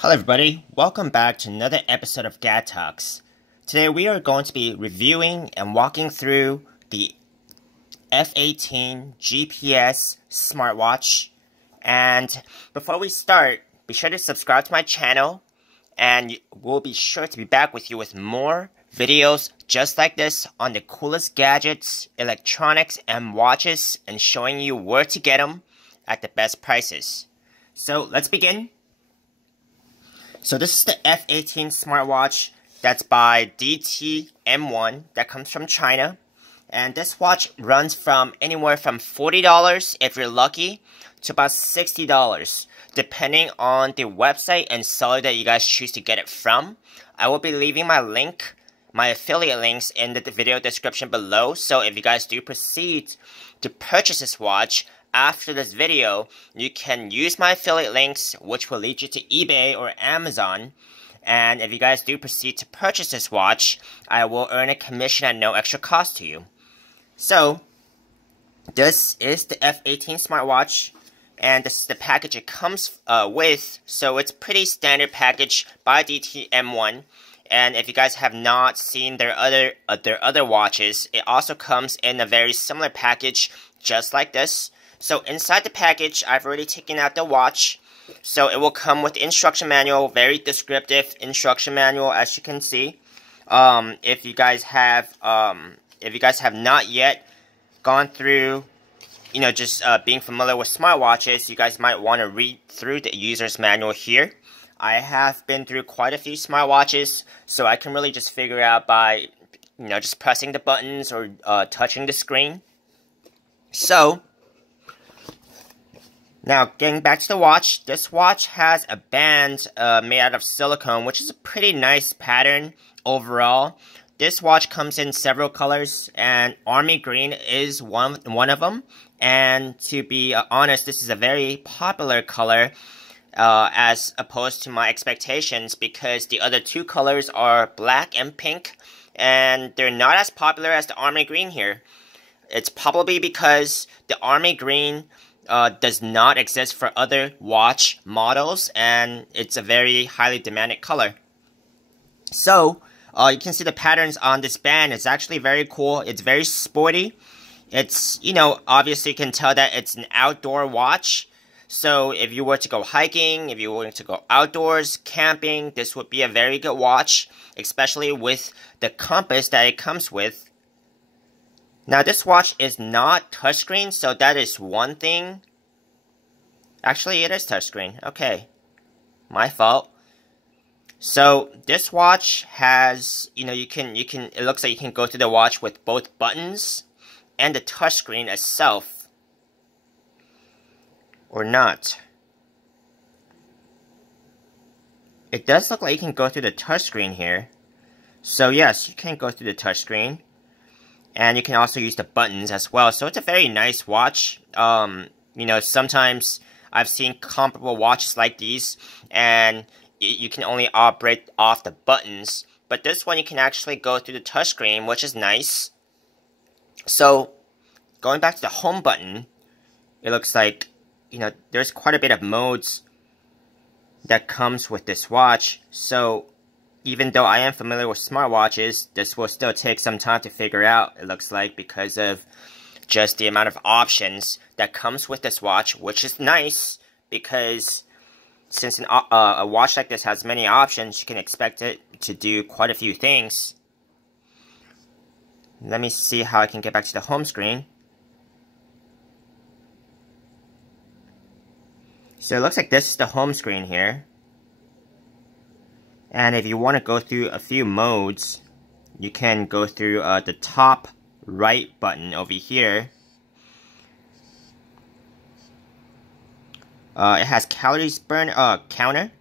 Hello everybody, welcome back to another episode of Dad Talks. Today we are going to be reviewing and walking through the F18 GPS smartwatch. And before we start, be sure to subscribe to my channel and we'll be sure to be back with you with more videos just like this on the coolest gadgets, electronics, and watches, and showing you where to get them at the best prices. So let's begin. So this is the F18 smartwatch that's by DTM1 that comes from China. And this watch runs from anywhere from $40 if you're lucky to about $60 depending on the website and seller that you guys choose to get it from. I will be leaving my affiliate links in the video description below. So if you guys do proceed to purchase this watch after this video, you can use my affiliate links, which will lead you to eBay or Amazon. And if you guys do proceed to purchase this watch, I will earn a commission at no extra cost to you. So, this is the F18 smartwatch, and this is the package it comes with. So it's pretty standard package by DTM1. And if you guys have not seen their other watches, it also comes in a very similar package, just like this. So inside the package, I've already taken out the watch. So it will come with the instruction manual, very descriptive instruction manual, as you can see. If you guys have not yet gone through, just being familiar with smartwatches, you guys might want to read through the user's manual here. I have been through quite a few smartwatches, so I can really just figure out by, just pressing the buttons or touching the screen. So, now, getting back to the watch, this watch has a band made out of silicone, which is a pretty nice pattern overall. This watch comes in several colors, and army green is one of them. And to be honest, this is a very popular color as opposed to my expectations, because the other two colors are black and pink, and they're not as popular as the army green here. It's probably because the army green does not exist for other watch models, and it's a very highly demanded color. So, you can see the patterns on this band. It's actually very cool. It's very sporty. It's, obviously you can tell that it's an outdoor watch. So, if you were to go hiking, if you were to go outdoors, camping, this would be a very good watch, especially with the compass that it comes with. Now, this watch is not touchscreen, so that is one thing. Actually, it is touchscreen. Okay. My fault. So, this watch has, it looks like you can go through the watch with both buttons and the touchscreen itself. Or not. It does look like you can go through the touchscreen here. So, yes, you can go through the touchscreen. And you can also use the buttons as well. So it's a very nice watch. Sometimes I've seen comparable watches like these, and you can only operate off the buttons. But this one you can actually go through the touchscreen, which is nice. So, going back to the home button, it looks like, there's quite a bit of modes that comes with this watch. So, even though I am familiar with smartwatches, this will still take some time to figure out, it looks like, because of just the amount of options that comes with this watch, which is nice, because since a watch like this has many options, you can expect it to do quite a few things. Let me see how I can get back to the home screen. So it looks like this is the home screen here. And if you want to go through a few modes, you can go through the top right button over here. It has calories burn counter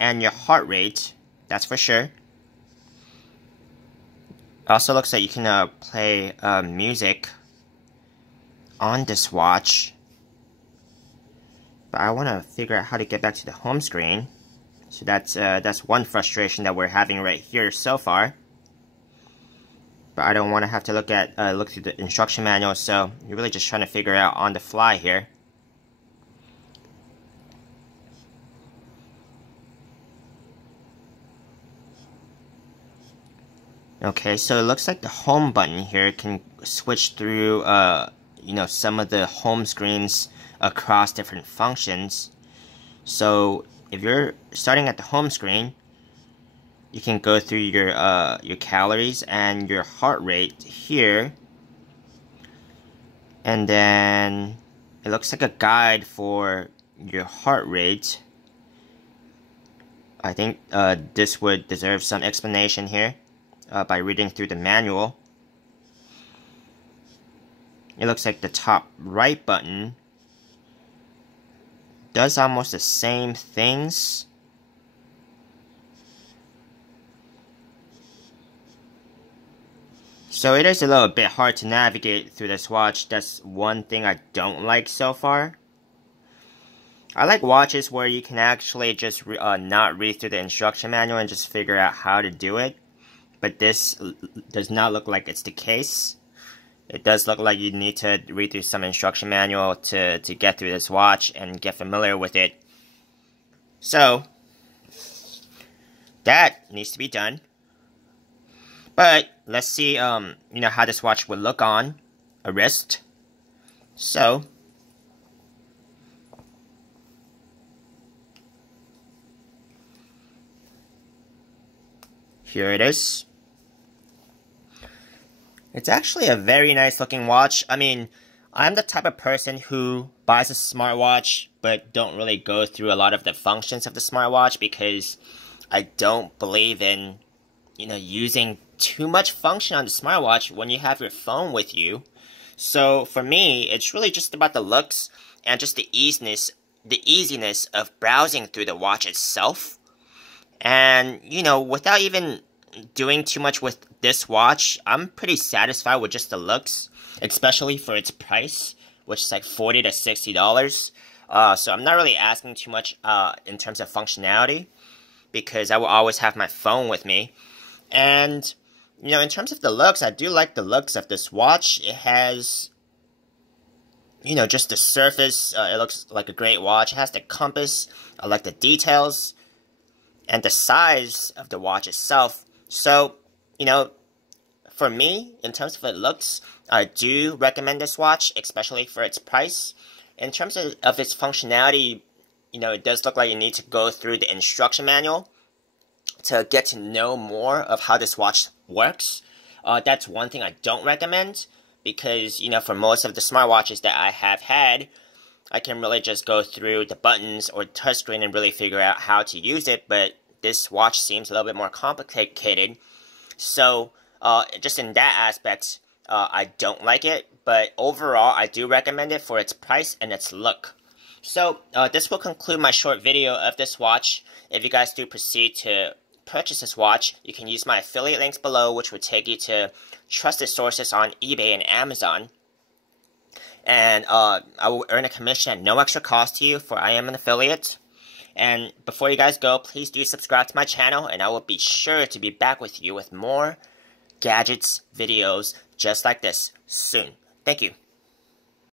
and your heart rate, that's for sure. Also looks like you can play music on this watch. But I want to figure out how to get back to the home screen. So that's one frustration that we're having right here so far. But I don't want to have to look through the instruction manual, so you're really just trying to figure out on the fly here. Okay, so it looks like the home button here can switch through, you know, some of the home screens across different functions. So if you're starting at the home screen, you can go through your calories and your heart rate here, and then it looks like a guide for your heart rate. I think this would deserve some explanation here by reading through the manual. It looks like the top right button does almost the same things. So it is a little bit hard to navigate through this watch. That's one thing I don't like so far. I like watches where you can actually just not read through the instruction manual and just figure out how to do it. But this does not look like it's the case. It does look like you need to read through some instruction manual to get through this watch and get familiar with it. So that needs to be done. But let's see, you know, how this watch would look on a wrist. So here it is. It's actually a very nice looking watch. I mean, I'm the type of person who buys a smartwatch but don't really go through a lot of the functions of the smartwatch because I don't believe in, you know, using too much function on the smartwatch when you have your phone with you. So for me, it's really just about the looks and just the easiness of browsing through the watch itself. And, you know, without even doing too much with this watch, I'm pretty satisfied with just the looks, especially for its price, which is like $40 to $60. So I'm not really asking too much in terms of functionality, because I will always have my phone with me. And, you know, in terms of the looks, I do like the looks of this watch. It has, you know, just the surface. It looks like a great watch. It has the compass. I like the details and the size of the watch itself. So, you know, for me, in terms of it looks, I do recommend this watch, especially for its price. In terms of its functionality, you know, it does look like you need to go through the instruction manual to get to know more of how this watch works. That's one thing I don't recommend, because, you know, for most of the smartwatches that I have had, I can really just go through the buttons or touchscreen and really figure out how to use it, but this watch seems a little bit more complicated. So, just in that aspect, I don't like it, but overall, I do recommend it for its price and its look. So, this will conclude my short video of this watch. If you guys do proceed to purchase this watch, you can use my affiliate links below, which would take you to trusted sources on eBay and Amazon. And I will earn a commission at no extra cost to you, for I am an affiliate. And before you guys go, please do subscribe to my channel, and I will be sure to be back with you with more gadgets videos just like this soon. Thank you.